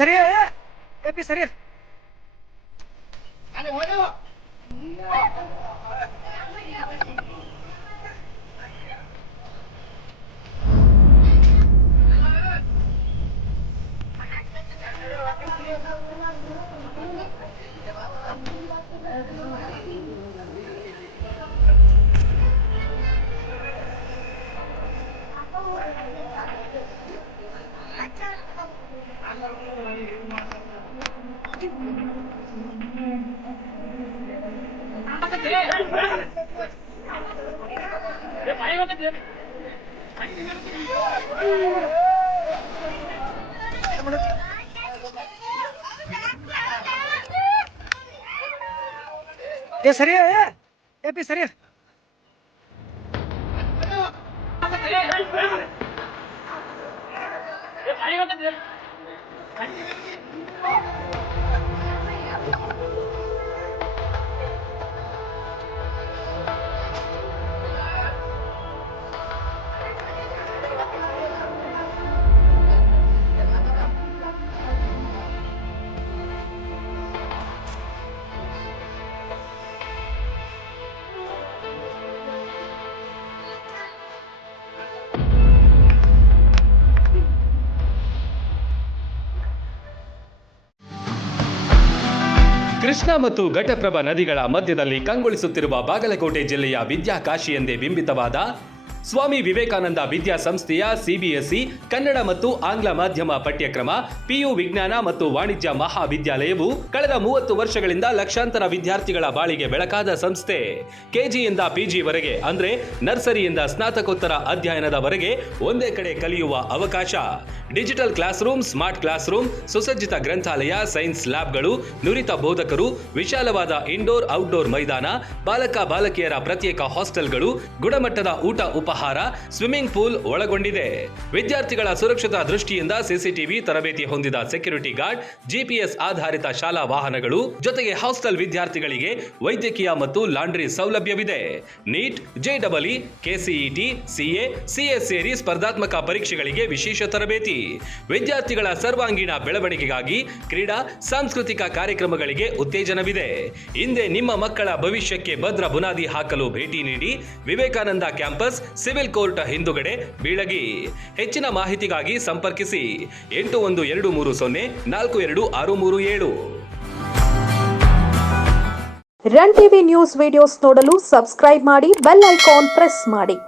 ಸರಿ ಏಪಿ ಸರಿ ಸರಿ ಏಪಿ ಸರಿ ಕೃಷ್ಣಾ ಮತ್ತು ಘಟಪ್ರಭಾ ನದಿಗಳ ಮಧ್ಯದಲ್ಲಿ ಕಂಗೊಳಿಸುತ್ತಿರುವ ಬಾಗಲಕೋಟೆ ಜಿಲ್ಲೆಯ ವಿದ್ಯಾಕಾಶಿ ಎಂದೇ ಬಿಂಬಿತವಾದ ಸ್ವಾಮಿ ವಿವೇಕಾನಂದ ವಿದ್ಯಾಸಂಸ್ಥೆಯ ಸಿಬಿಎಸ್ಇ ಕನ್ನಡ ಮತ್ತು ಆಂಗ್ಲ ಮಾಧ್ಯಮ ಪಠ್ಯಕ್ರಮ ಪಿಯು ವಿಜ್ಞಾನ ಮತ್ತು ವಾಣಿಜ್ಯ ಮಹಾವಿದ್ಯಾಲಯವು ಕಳೆದ 30 ವರ್ಷಗಳಿಂದ ಲಕ್ಷಾಂತರ ವಿದ್ಯಾರ್ಥಿಗಳ ಬಾಳಿಗೆ ಬೆಳಕಾದ ಸಂಸ್ಥೆ. ಕೆಜಿಯಿಂದ ಪಿಜಿವರೆಗೆ ಅಂದ್ರೆ ನರ್ಸರಿಯಿಂದ ಸ್ನಾತಕೋತ್ತರ ಅಧ್ಯಯನದವರೆಗೆ ಒಂದೇ ಕಡೆ ಕಲಿಯುವ ಅವಕಾಶ. Digital class room, smart class room, ಸುಸಜ್ಜಿತ ಗ್ರಂಥಾಲಯ, ಸೈನ್ಸ್ ಲ್ಯಾಬ್ಗಳು, ನುರಿತ ಬೋಧಕರು, ವಿಶಾಲವಾದ ಇಂಡೋರ್ ಔಟ್ಡೋರ್ ಮೈದಾನ, ಬಾಲಕ ಬಾಲಕಿಯರ ಪ್ರತ್ಯೇಕ ಹಾಸ್ಟೆಲ್ಗಳು, ಗುಣಮಟ್ಟದ ಊಟ ಉಪಹಾರ, ಸ್ವಿಮ್ಮಿಂಗ್ ಪೂಲ್ ಒಳಗೊಂಡಿದೆ. ವಿದ್ಯಾರ್ಥಿಗಳ ಸುರಕ್ಷತಾ ದೃಷ್ಟಿಯಿಂದ ಸಿಸಿಟಿವಿ ತರಬೇತಿ ಹೊಂದಿದ ಸೆಕ್ಯೂರಿಟಿ ಗಾರ್ಡ್, ಜಿಪಿಎಸ್ ಆಧಾರಿತ ಶಾಲಾ ವಾಹನಗಳು, ಜೊತೆಗೆ ಹಾಸ್ಟೆಲ್ ವಿದ್ಯಾರ್ಥಿಗಳಿಗೆ ವೈದ್ಯಕೀಯ ಮತ್ತು ಲಾಂಡ್ರಿ ಸೌಲಭ್ಯವಿದೆ. NEET, JEE, KCET, CA, CS ಸೇರಿ ಸ್ಪರ್ಧಾತ್ಮಕ ಪರೀಕ್ಷೆಗಳಿಗೆ ವಿಶೇಷ ತರಬೇತಿ. ವಿದ್ಯಾರ್ಥಿಗಳ ಸರ್ವಾಂಗೀಣ ಬೆಳವಣಿಗೆಗಾಗಿ ಕ್ರೀಡಾ, ಸಾಂಸ್ಕೃತಿಕ ಕಾರ್ಯಕ್ರಮಗಳಿಗೆ ಉತ್ತೇಜನವಿದೆ. ಹಿಂದೆ ನಿಮ್ಮ ಮಕ್ಕಳ ಭವಿಷ್ಯಕ್ಕೆ ಭದ್ರ ಬುನಾದಿ ಹಾಕಲು ಭೇಟಿ ನೀಡಿ. ವಿವೇಕಾನಂದ ಕ್ಯಾಂಪಸ್, ಸಿವಿಲ್ ಕೋರ್ಟ್ ಹಿಂದುಗಡೆ, ಬೀಳಗಿ. ಹೆಚ್ಚಿನ ಮಾಹಿತಿಗಾಗಿ ಸಂಪರ್ಕಿಸಿ 8123 0423637. ರನ್ ಟಿವಿ ನ್ಯೂಸ್ ವಿಡಿಯೋಸ್ ನೋಡಲು ಸಬ್ಸ್ಕ್ರೈಬ್ ಮಾಡಿ, ಬೆಲ್ ಐಕಾನ್ ಪ್ರೆಸ್ ಮಾಡಿ.